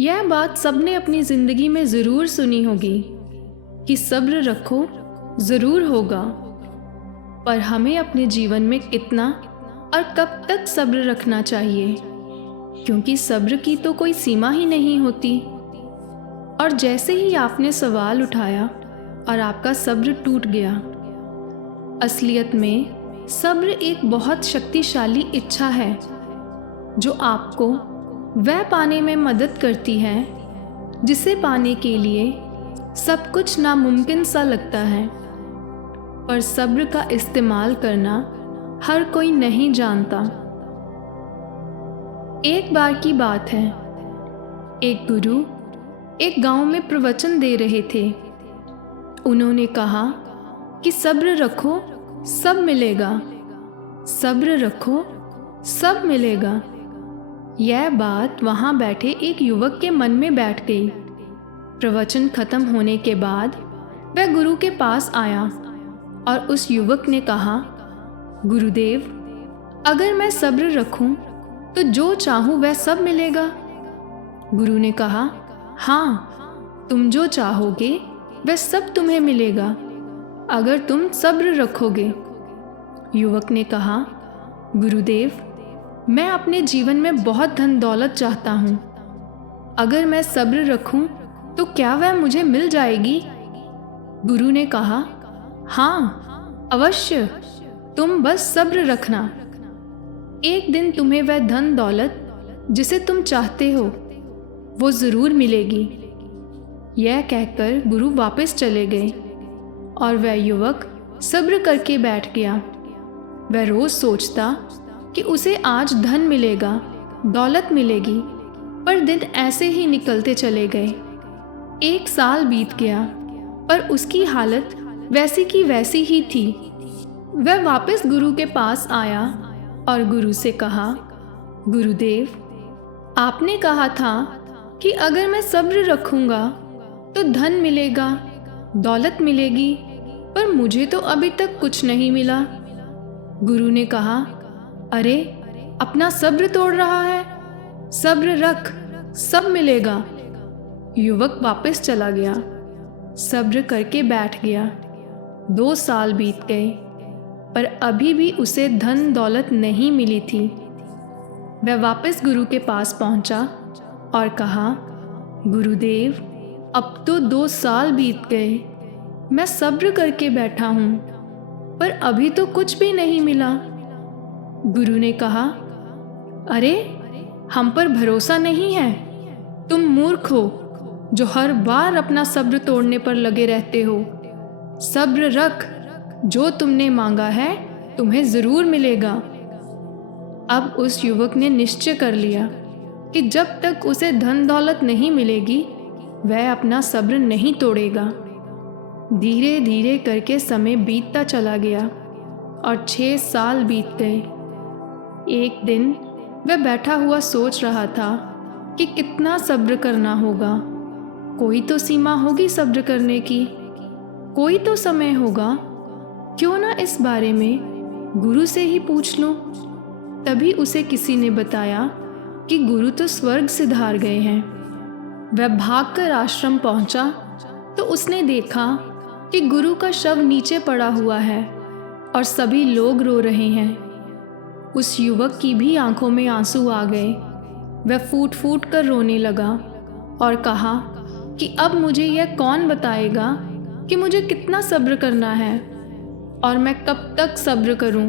यह बात सबने अपनी ज़िंदगी में ज़रूर सुनी होगी कि सब्र रखो ज़रूर होगा, पर हमें अपने जीवन में कितना और कब तक सब्र रखना चाहिए, क्योंकि सब्र की तो कोई सीमा ही नहीं होती। और जैसे ही आपने सवाल उठाया और आपका सब्र टूट गया, असलियत में सब्र एक बहुत शक्तिशाली इच्छा है जो आपको वह पाने में मदद करती है जिसे पाने के लिए सब कुछ नामुमकिन सा लगता है। पर सब्र का इस्तेमाल करना हर कोई नहीं जानता। एक बार की बात है, एक गुरु एक गांव में प्रवचन दे रहे थे। उन्होंने कहा कि सब्र रखो सब मिलेगा, सब्र रखो सब मिलेगा। यह बात वहाँ बैठे एक युवक के मन में बैठ गई। प्रवचन खत्म होने के बाद वह गुरु के पास आया और उस युवक ने कहा, गुरुदेव, अगर मैं सब्र रखूं तो जो चाहूं वह सब मिलेगा। गुरु ने कहा, हाँ, तुम जो चाहोगे वह सब तुम्हें मिलेगा अगर तुम सब्र रखोगे। युवक ने कहा, गुरुदेव, मैं अपने जीवन में बहुत धन दौलत चाहता हूँ। अगर मैं सब्र रखूं तो क्या वह मुझे मिल जाएगी? गुरु ने कहा, हाँ, अवश्य, तुम बस सब्र रखना। एक दिन तुम्हें वह धन दौलत जिसे तुम चाहते हो वो ज़रूर मिलेगी। यह कहकर गुरु वापस चले गए और वह युवक सब्र करके बैठ गया। वह रोज़ सोचता कि उसे आज धन मिलेगा, दौलत मिलेगी, पर दिन ऐसे ही निकलते चले गए। 1 साल बीत गया, पर उसकी हालत वैसी की वैसी ही थी। वह वापस गुरु के पास आया और गुरु से कहा, गुरुदेव, आपने कहा था कि अगर मैं सब्र रखूंगा तो धन मिलेगा, दौलत मिलेगी, पर मुझे तो अभी तक कुछ नहीं मिला। गुरु ने कहा, अरे, अपना सब्र तोड़ रहा है, सब्र रख, सब मिलेगा। युवक वापस चला गया, सब्र करके बैठ गया। 2 साल बीत गए, पर अभी भी उसे धन दौलत नहीं मिली थी। वह वापस गुरु के पास पहुंचा और कहा, गुरुदेव, अब तो 2 साल बीत गए, मैं सब्र करके बैठा हूँ, पर अभी तो कुछ भी नहीं मिला। गुरु ने कहा, अरे, हम पर भरोसा नहीं है, तुम मूर्ख हो जो हर बार अपना सब्र तोड़ने पर लगे रहते हो। सब्र रख, जो तुमने मांगा है तुम्हें ज़रूर मिलेगा। अब उस युवक ने निश्चय कर लिया कि जब तक उसे धन दौलत नहीं मिलेगी वह अपना सब्र नहीं तोड़ेगा। धीरे धीरे करके समय बीतता चला गया और 6 साल बीत गए। एक दिन वह बैठा हुआ सोच रहा था कि कितना सब्र करना होगा। कोई तो सीमा होगी सब्र करने की, कोई तो समय होगा। क्यों ना इस बारे में गुरु से ही पूछ लूं। तभी उसे किसी ने बताया कि गुरु तो स्वर्ग सिधार गए हैं। वह भागकर आश्रम पहुंचा तो उसने देखा कि गुरु का शव नीचे पड़ा हुआ है और सभी लोग रो रहे हैं। उस युवक की भी आंखों में आंसू आ गए। वह फूट फूट कर रोने लगा और कहा कि अब मुझे यह कौन बताएगा कि मुझे कितना सब्र करना है और मैं कब तक सब्र करूं।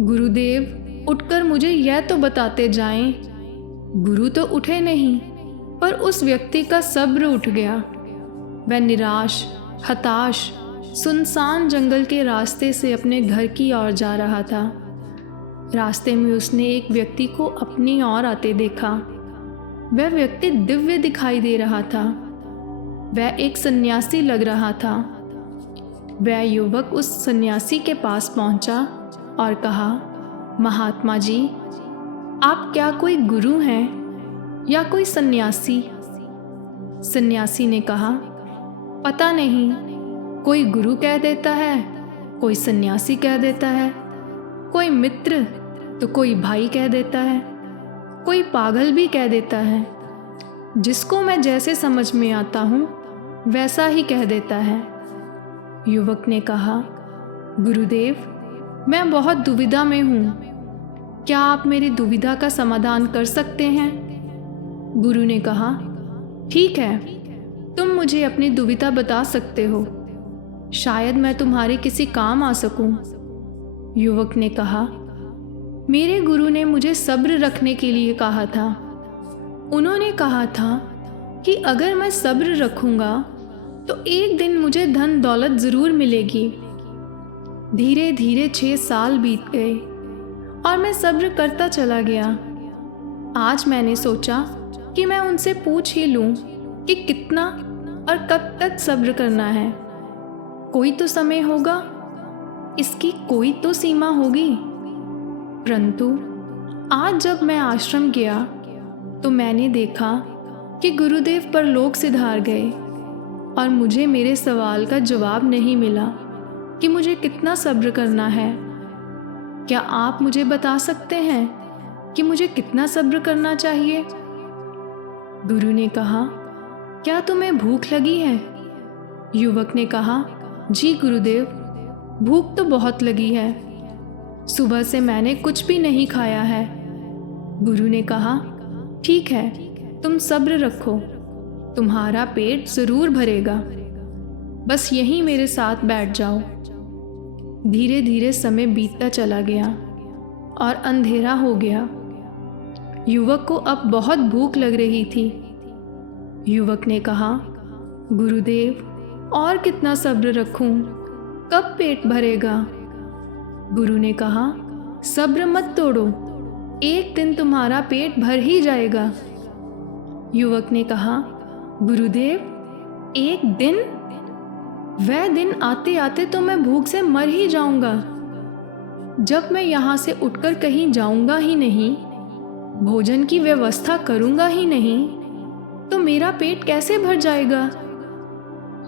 गुरुदेव, उठकर मुझे यह तो बताते जाएं। गुरु तो उठे नहीं, पर उस व्यक्ति का सब्र उठ गया। वह निराश, हताश, सुनसान जंगल के रास्ते से अपने घर की ओर जा रहा था। रास्ते में उसने एक व्यक्ति को अपनी ओर आते देखा। वह व्यक्ति दिव्य दिखाई दे रहा था। वह एक सन्यासी लग रहा था। वह युवक उस सन्यासी के पास पहुंचा और कहा, महात्मा जी, आप क्या कोई गुरु हैं या कोई सन्यासी? सन्यासी ने कहा, पता नहीं, कोई गुरु कह देता है, कोई सन्यासी कह देता है, कोई मित्र तो कोई भाई कह देता है, कोई पागल भी कह देता है। जिसको मैं जैसे समझ में आता हूँ वैसा ही कह देता है। युवक ने कहा, गुरुदेव, मैं बहुत दुविधा में हूँ, क्या आप मेरी दुविधा का समाधान कर सकते हैं? गुरु ने कहा, ठीक है, तुम मुझे अपनी दुविधा बता सकते हो, शायद मैं तुम्हारे किसी काम आ सकूं। युवक ने कहा, मेरे गुरु ने मुझे सब्र रखने के लिए कहा था। उन्होंने कहा था कि अगर मैं सब्र रखूंगा तो एक दिन मुझे धन दौलत ज़रूर मिलेगी। धीरे धीरे 6 साल बीत गए और मैं सब्र करता चला गया। आज मैंने सोचा कि मैं उनसे पूछ ही लूं कि कितना और कब तक सब्र करना है। कोई तो समय होगा, इसकी कोई तो सीमा होगी। परंतु आज जब मैं आश्रम गया तो मैंने देखा कि गुरुदेव परलोक सिधार गए और मुझे मेरे सवाल का जवाब नहीं मिला कि मुझे कितना सब्र करना है। क्या आप मुझे बता सकते हैं कि मुझे कितना सब्र करना चाहिए? गुरु ने कहा, क्या तुम्हें भूख लगी है? युवक ने कहा, जी गुरुदेव, भूख तो बहुत लगी है। सुबह से मैंने कुछ भी नहीं खाया है। गुरु ने कहा, ठीक है, तुम सब्र रखो, तुम्हारा पेट जरूर भरेगा, बस यहीं मेरे साथ बैठ जाओ। धीरे धीरे समय बीतता चला गया और अंधेरा हो गया। युवक को अब बहुत भूख लग रही थी। युवक ने कहा, गुरुदेव, और कितना सब्र रखूं? कब पेट भरेगा? गुरु ने कहा, सब्र मत तोड़ो, एक दिन तुम्हारा पेट भर ही जाएगा। युवक ने कहा, गुरुदेव, एक दिन? वह दिन आते आते तो मैं भूख से मर ही जाऊंगा। जब मैं यहाँ से उठकर कहीं जाऊंगा ही नहीं, भोजन की व्यवस्था करूंगा ही नहीं, तो मेरा पेट कैसे भर जाएगा?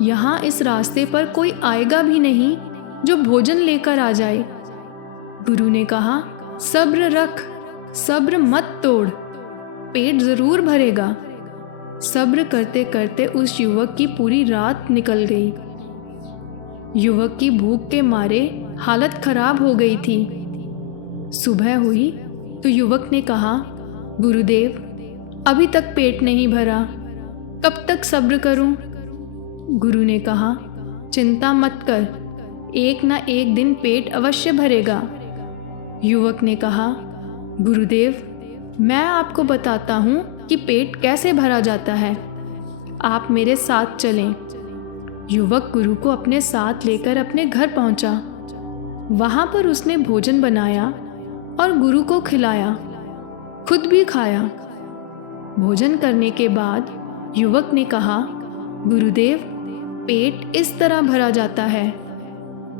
यहाँ इस रास्ते पर कोई आएगा भी नहीं जो भोजन लेकर आ जाए। गुरु ने कहा, सब्र रख, सब्र मत तोड़, पेट जरूर भरेगा। सब्र करते करते उस युवक की पूरी रात निकल गई। युवक की भूख के मारे हालत खराब हो गई थी। सुबह हुई तो युवक ने कहा, गुरुदेव, अभी तक पेट नहीं भरा, कब तक सब्र करूं? गुरु ने कहा, चिंता मत कर, एक ना एक दिन पेट अवश्य भरेगा। युवक ने कहा, गुरुदेव, मैं आपको बताता हूँ कि पेट कैसे भरा जाता है, आप मेरे साथ चलें। युवक गुरु को अपने साथ लेकर अपने घर पहुंचा। वहां पर उसने भोजन बनाया और गुरु को खिलाया, खुद भी खाया। भोजन करने के बाद युवक ने कहा, गुरुदेव, पेट इस तरह भरा जाता है।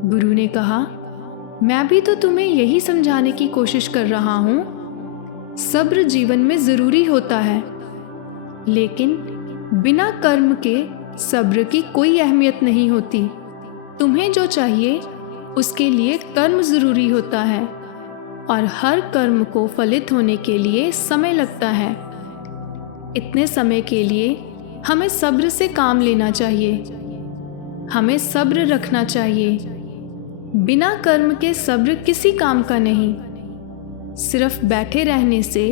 गुरु ने कहा, मैं भी तो तुम्हें यही समझाने की कोशिश कर रहा हूँ। सब्र जीवन में ज़रूरी होता है, लेकिन बिना कर्म के सब्र की कोई अहमियत नहीं होती। तुम्हें जो चाहिए उसके लिए कर्म ज़रूरी होता है और हर कर्म को फलित होने के लिए समय लगता है। इतने समय के लिए हमें सब्र से काम लेना चाहिए, हमें सब्र रखना चाहिए। बिना कर्म के सब्र किसी काम का नहीं। सिर्फ बैठे रहने से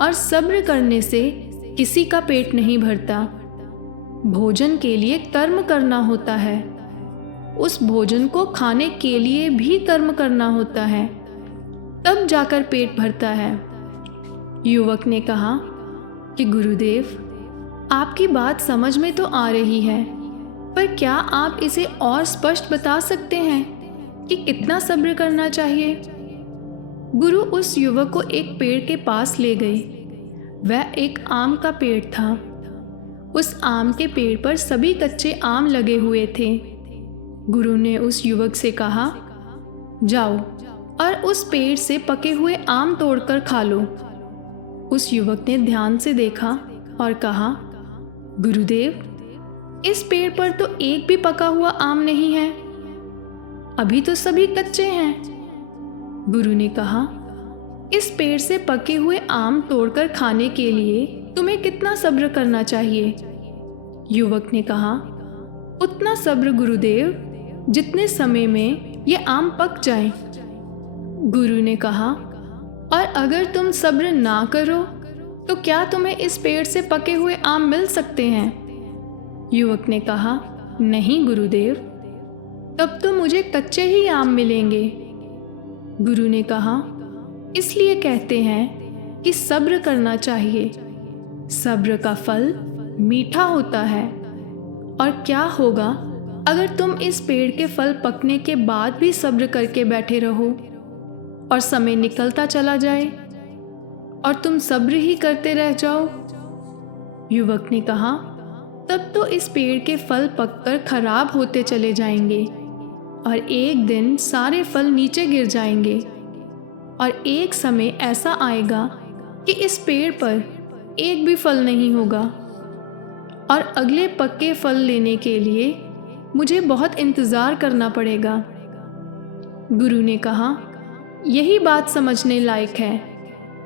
और सब्र करने से किसी का पेट नहीं भरता। भोजन के लिए कर्म करना होता है, उस भोजन को खाने के लिए भी कर्म करना होता है, तब जाकर पेट भरता है। युवक ने कहा कि गुरुदेव, आपकी बात समझ में तो आ रही है, पर क्या आप इसे और स्पष्ट बता सकते हैं कि कितना सब्र करना चाहिए? गुरु उस युवक को एक पेड़ के पास ले गए। वह एक आम का पेड़ था। उस आम के पेड़ पर सभी कच्चे आम लगे हुए थे। गुरु ने उस युवक से कहा, जाओ और उस पेड़ से पके हुए आम तोड़कर खा लो। उस युवक ने ध्यान से देखा और कहा, गुरुदेव, इस पेड़ पर तो एक भी पका हुआ आम नहीं है, अभी तो सभी कच्चे हैं। गुरु ने कहा, इस पेड़ से पके हुए आम तोड़कर खाने के लिए तुम्हें कितना सब्र करना चाहिए? युवक ने कहा, उतना सब्र गुरुदेव, जितने समय में ये आम पक जाए। गुरु ने कहा, और अगर तुम सब्र ना करो तो क्या तुम्हें इस पेड़ से पके हुए आम मिल सकते हैं? युवक ने कहा, नहीं गुरुदेव, तब तो मुझे कच्चे ही आम मिलेंगे। गुरु ने कहा, इसलिए कहते हैं कि सब्र करना चाहिए। सब्र का फल मीठा होता है। और क्या होगा अगर तुम इस पेड़ के फल पकने के बाद भी सब्र करके बैठे रहो और समय निकलता चला जाए और तुम सब्र ही करते रह जाओ? युवक ने कहा, तब तो इस पेड़ के फल पककर खराब होते चले जाएंगे और एक दिन सारे फल नीचे गिर जाएंगे और एक समय ऐसा आएगा कि इस पेड़ पर एक भी फल नहीं होगा और अगले पक्के फल लेने के लिए मुझे बहुत इंतज़ार करना पड़ेगा। गुरु ने कहा, यही बात समझने लायक है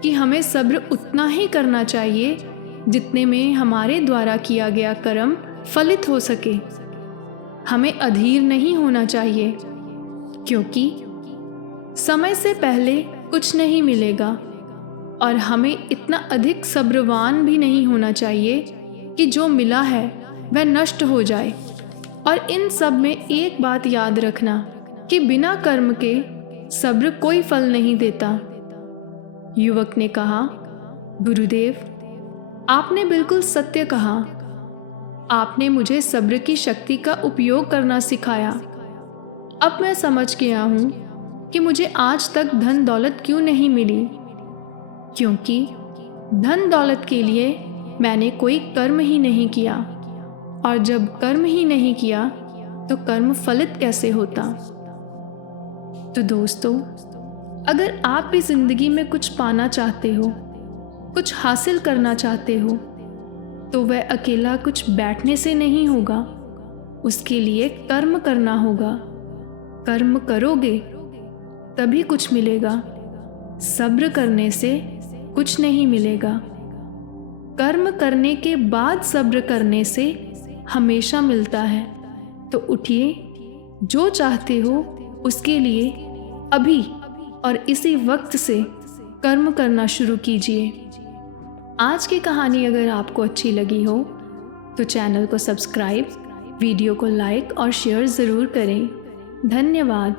कि हमें सब्र उतना ही करना चाहिए जितने में हमारे द्वारा किया गया कर्म फलित हो सके। हमें अधीर नहीं होना चाहिए, क्योंकि समय से पहले कुछ नहीं मिलेगा, और हमें इतना अधिक सब्रवान भी नहीं होना चाहिए कि जो मिला है वह नष्ट हो जाए। और इन सब में एक बात याद रखना कि बिना कर्म के सब्र कोई फल नहीं देता। युवक ने कहा, गुरुदेव, आपने बिल्कुल सत्य कहा। आपने मुझे सब्र की शक्ति का उपयोग करना सिखाया। अब मैं समझ गया हूँ कि मुझे आज तक धन दौलत क्यों नहीं मिली, क्योंकि धन दौलत के लिए मैंने कोई कर्म ही नहीं किया, और जब कर्म ही नहीं किया तो कर्म फलित कैसे होता? तो दोस्तों, अगर आप भी जिंदगी में कुछ पाना चाहते हो, कुछ हासिल करना चाहते हो, तो वह अकेला कुछ बैठने से नहीं होगा। उसके लिए कर्म करना होगा। कर्म करोगे तभी कुछ मिलेगा। सब्र करने से कुछ नहीं मिलेगा। कर्म करने के बाद सब्र करने से हमेशा मिलता है। तो उठिए, जो चाहते हो उसके लिए अभी और इसी वक्त से कर्म करना शुरू कीजिए। आज की कहानी अगर आपको अच्छी लगी हो तो चैनल को सब्सक्राइब, वीडियो को लाइक और शेयर ज़रूर करें। धन्यवाद।